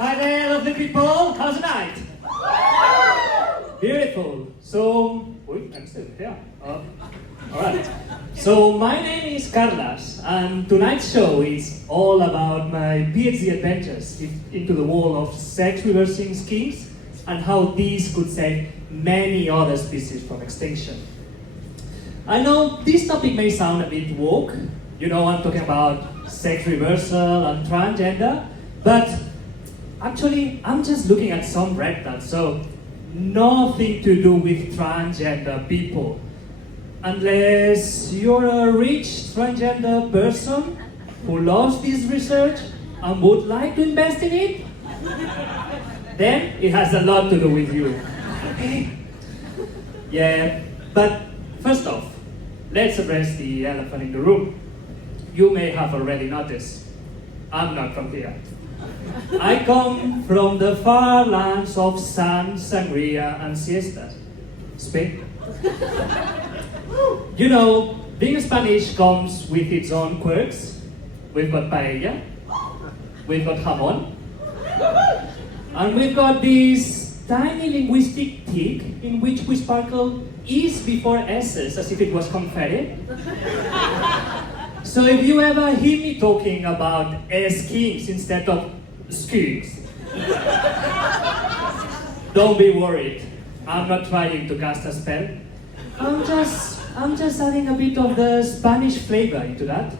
Hi there, lovely people. How's the night? Beautiful. So, I'm still here. Alright. So, my name is Carlos, and tonight's show is all about my PhD adventures into the world of sex reversing skinks and how these could save many other species from extinction. I know this topic may sound a bit woke. You know, I'm talking about sex reversal and transgender, but actually, I'm just looking at some rectals, so nothing to do with transgender people. Unless you're a rich transgender person who loves this research and would like to invest in it, then it has a lot to do with you. Okay? Yeah, but first off, let's address the elephant in the room. You may have already noticed, I'm not from here. I come from the far lands of sun, sangria, and siesta, Spain. You know, being Spanish comes with its own quirks. We've got paella, we've got jamón, and we've got this tiny linguistic tick in which we sparkle E's before S's as if it was confetti. So if you ever hear me talking about skinks instead of skinks, don't be worried. I'm not trying to cast a spell. I'm just adding a bit of the Spanish flavor into that.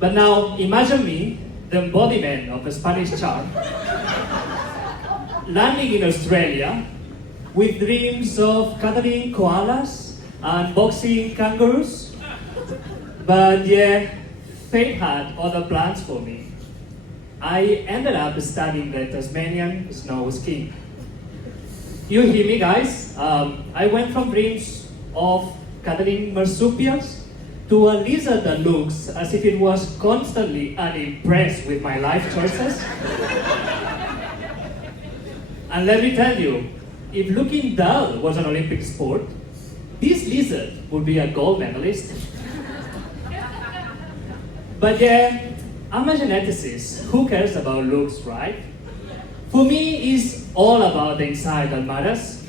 But now imagine me, the embodiment of a Spanish charm, landing in Australia with dreams of cuddling koalas and boxing kangaroos. But yeah, fate had other plans for me. I ended up studying the Tasmanian snow skink. You hear me, guys? I went from dreams of cuddling marsupials to a lizard that looks as if it was constantly unimpressed with my life choices. And let me tell you, if looking dull was an Olympic sport, this lizard would be a gold medalist. But yeah, I'm a geneticist. Who cares about looks, right? For me, it's all about the inside that matters.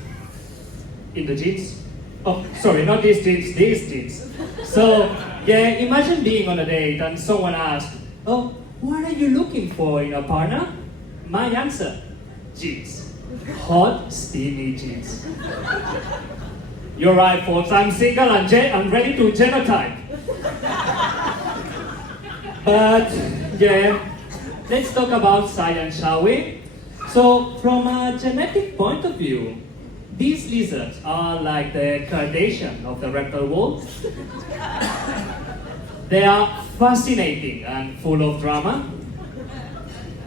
In the genes. Oh, sorry, not these genes. So, yeah, imagine being on a date and someone asks, oh, what are you looking for in a partner? My answer, genes. Hot, steamy genes. You're right, folks. I'm single and I'm ready to genotype. But yeah, let's talk about science, shall we? So, from a genetic point of view, these lizards are like the Kardashian of the reptile world. They are fascinating and full of drama.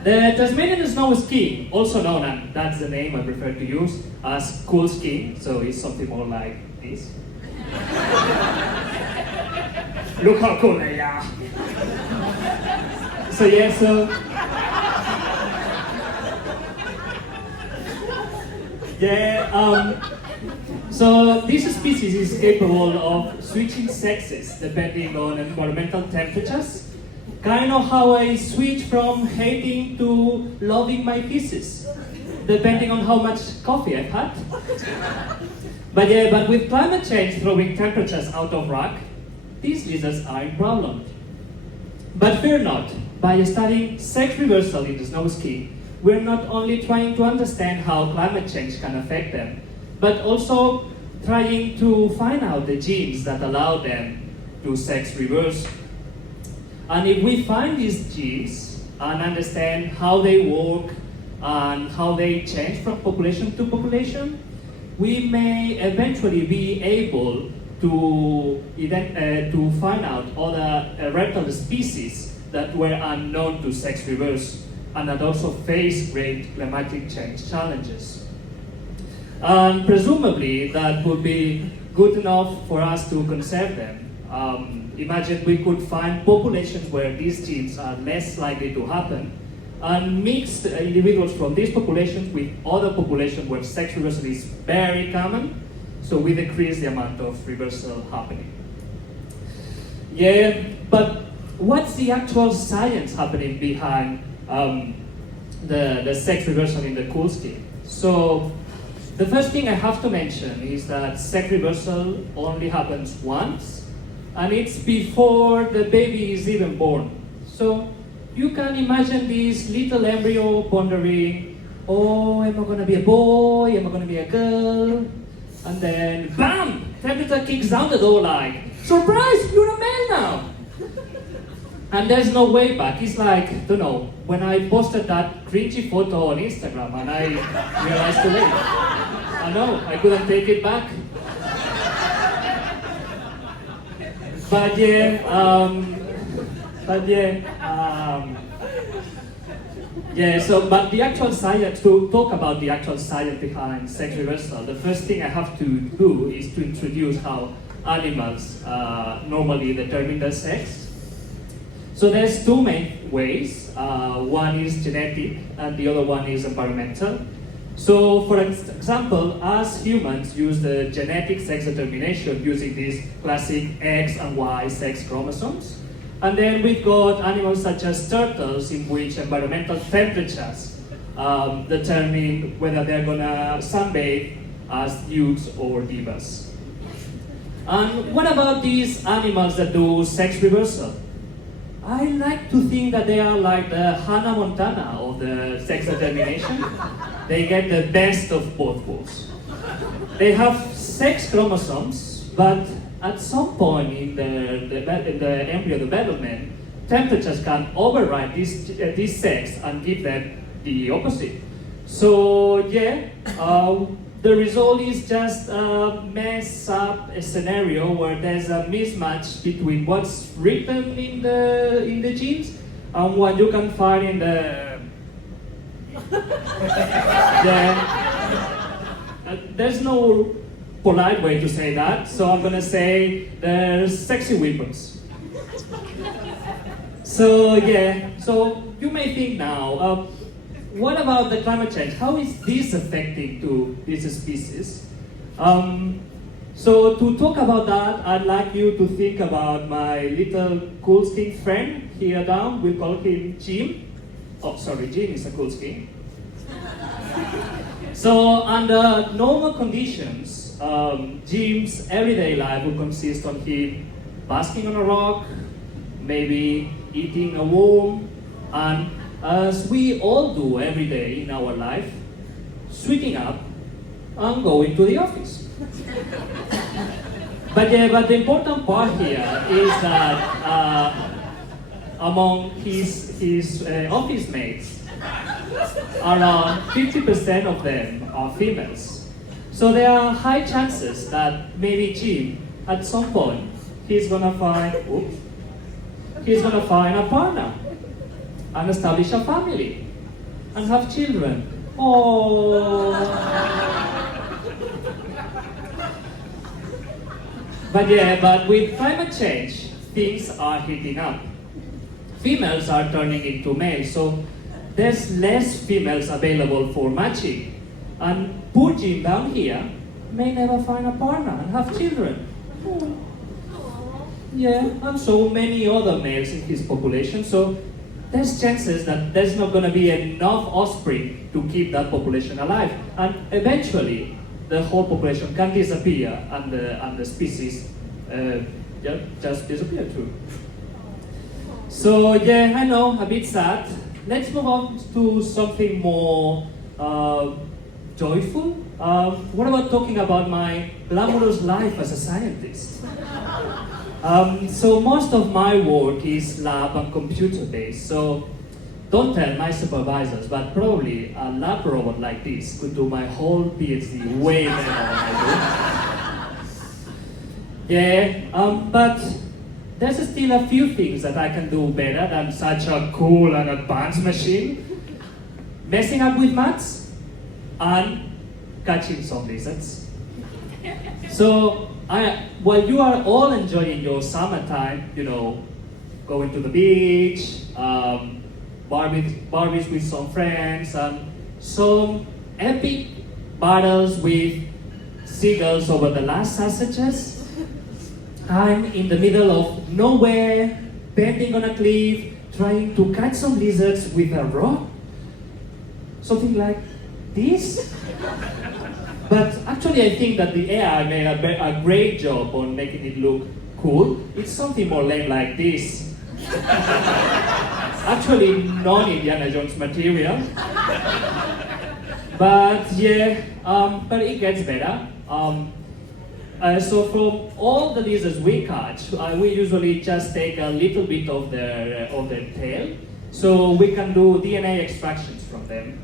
The Tasmanian snow skink, also known, and that's the name I prefer to use, as cool skink, so it's something more like this. Look how cool they are. So yeah, so this species is capable of switching sexes depending on environmental temperatures. Kind of how I switch from hating to loving my feces, depending on how much coffee I've had. But with climate change throwing temperatures out of whack, these lizards are a problem. But fear not, by studying sex reversal in the snow skink, we're not only trying to understand how climate change can affect them, but also trying to find out the genes that allow them to sex reverse. And if we find these genes and understand how they work and how they change from population to population, we may eventually be able to find out other reptile species that were unknown to sex reverse and that also face great climatic change challenges. And presumably that would be good enough for us to conserve them. Imagine we could find populations where these genes are less likely to happen and mix individuals from these populations with other populations where sex reversal is very common, so we decrease the amount of reversal happening. Yeah, but what's the actual science happening behind the sex reversal in the cool skin. So the first thing I have to mention is that sex reversal only happens once, and it's before the baby is even born. So you can imagine this little embryo pondering, oh, am I gonna be a boy? Am I gonna be a girl? And then, bam! Temperature kicks down the door like, surprise, you're a man now! And there's no way back. It's like, don't know, when I posted that cringy photo on Instagram and I realized too late. I know, I couldn't take it back. But but the actual science, to talk about the actual science behind sex reversal, the first thing I have to do is to introduce how animals normally determine their sex. So there's two main ways. One is genetic and the other one is environmental. So for example, us humans use the genetic sex determination using these classic X and Y sex chromosomes. And then we've got animals such as turtles in which environmental temperatures determine whether they're gonna sunbathe as dukes or divas. And what about these animals that do sex reversal? I like to think that they are like the Hannah Montana of the sex determination. They get the best of both worlds. They have sex chromosomes, but at some point in the embryo development, temperatures can override this sex and give them the opposite. So the result is just a mess up scenario where there's a mismatch between what's written in the genes and what you can find in there's no polite way to say that, so I'm gonna say they're sexy weapons. So you may think now, what about the climate change? How is this affecting to this species? So to talk about that, I'd like you to think about my little cool skin friend here down. We'll call him Jim. Oh, sorry, Jim is a cool skin. So under normal conditions, Jim's everyday life will consist of him basking on a rock, maybe eating a worm, and as we all do every day in our life, sweating up and going to the office. But the important part here is that among his office mates, around 50% of them are females. So there are high chances that maybe Jim, at some point, he's gonna find a partner and establish a family and have children. Oh. But with climate change, things are heating up. Females are turning into males, so there's less females available for matching. And poor Jim down here may never find a partner and have children. Oh. Yeah, and so many other males in his population, so there's chances that there's not going to be enough offspring to keep that population alive. And eventually, the whole population can disappear and the species just disappear too. So I know, a bit sad. Let's move on to something more joyful. What about talking about my glamorous life as a scientist? So most of my work is lab and computer based, so don't tell my supervisors, but probably a lab robot like this could do my whole PhD way better than I do. But there's still a few things that I can do better than such a cool and advanced machine. Messing up with maths and catching some lizards. So while you are all enjoying your summertime, going to the beach, barbecues with some friends, and some epic battles with seagulls over the last sausages, I'm in the middle of nowhere, bending on a cliff, trying to catch some lizards with a rock. something like this. But actually, I think that the AI made a great job on making it look cool. It's something more lame like this. Actually, non-Indiana Jones material. But yeah, but it gets better. So from all the lizards we catch, we usually just take a little bit of their tail, so we can do DNA extractions from them.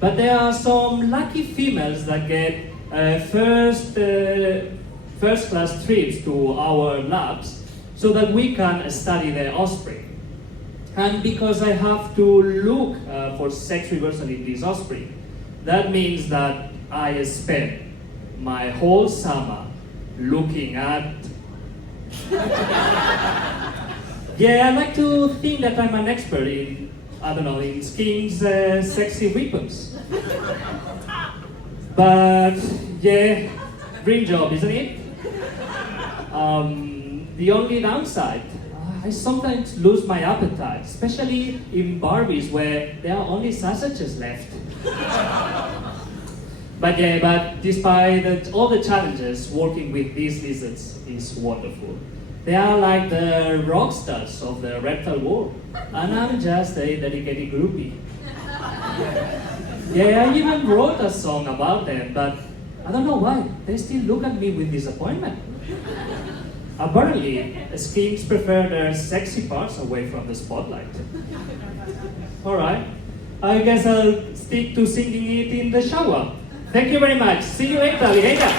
But there are some lucky females that get first class trips to our labs, so that we can study their offspring. And because I have to look for sex reversal in these offspring, that means that I spend my whole summer looking at... Yeah, I like to think that I'm an expert in, I don't know, in skinks, sexy weapons. But yeah, dream job, isn't it? The only downside, I sometimes lose my appetite, especially in Barbies where there are only sausages left. But yeah, but despite all the challenges, working with these lizards is wonderful. They are like the rock stars of the reptile world, and I'm just a dedicated groupie. Yeah, I even wrote a song about them, but I don't know why. They still look at me with disappointment. Apparently, skinks prefer their sexy parts away from the spotlight. Alright, I guess I'll stick to singing it in the shower. Thank you very much. See you later, alligator.